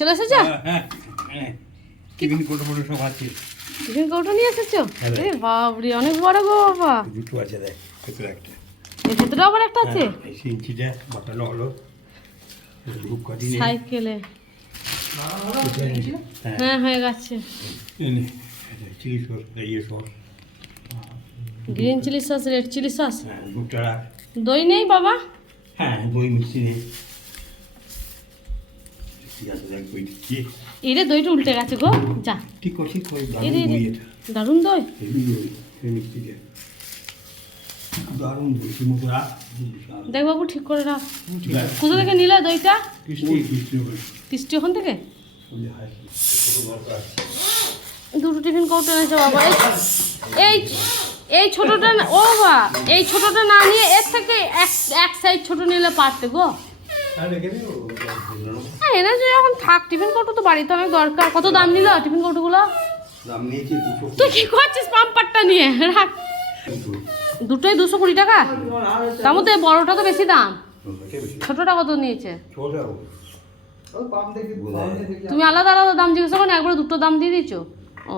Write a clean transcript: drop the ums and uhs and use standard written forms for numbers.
চলে এসেছো? টিফিন কৌটো মোটো সব আছে। টিফিন কৌটো নিয়ে এসেছো? হ্যাঁ। এ বাবরে, অনেক বড় গো বাবা। দুটো আছে দেখ, ভেতরে একটা। এর ভেতরে আবার একটা আছে? এই সিঞ্চিটা বাটানো হলো খুব কদিনে। সাইকেলে। হ্যাঁ হয়ে গেছে। চিলি সস, ইয়ে sauce, green chilli sauce, red chilli sauce. হ্যাঁ দুটা। দই নেই বাবা? হ্যাঁ দই মিষ্টি নেই। ঠিক আছে দেখ দই দিচ্ছি। এরে দইটা উল্টে গেছে গো, যা। ঠিক করছি কই এরে দারুণ এরে, দই এটা। দারুণ দই। হেভি দই, এই মিষ্টিটা দারুণ দই। কি মতো রাখ। দেখ বাবু ঠিক করে রাখ। কোথা থেকে নিলে দইটা? কৃষ্টি ওখান থেকে? দুটো টিফিন কৌটো এনেছে বাবা। এই এই ছোটটা ও বাবা, এই ছোটটা না নিয়ে এর থেকে এক সাইজ ছোট নিলে পারতে গো। হ্যাঁ এনেছো যখন থাক, টিফিন কৌটো তো বাড়িতে অনেক দরকার। কত দাম নিল টিফিন কৌটোগুলো? দাম নিয়েছি 200। তুই কি করছিস পাম্পারটা নিয়ে? রাখ। দুটোই 220 টাকা? তার মধ্যে বড়টা তো বেশি দাম। ছোটটা কত নিয়েছে? তুমি আলাদা আলাদা দাম জিজ্ঞাসা করো না, একবারে দুটো দাম দিয়ে দিচ্ছ? ও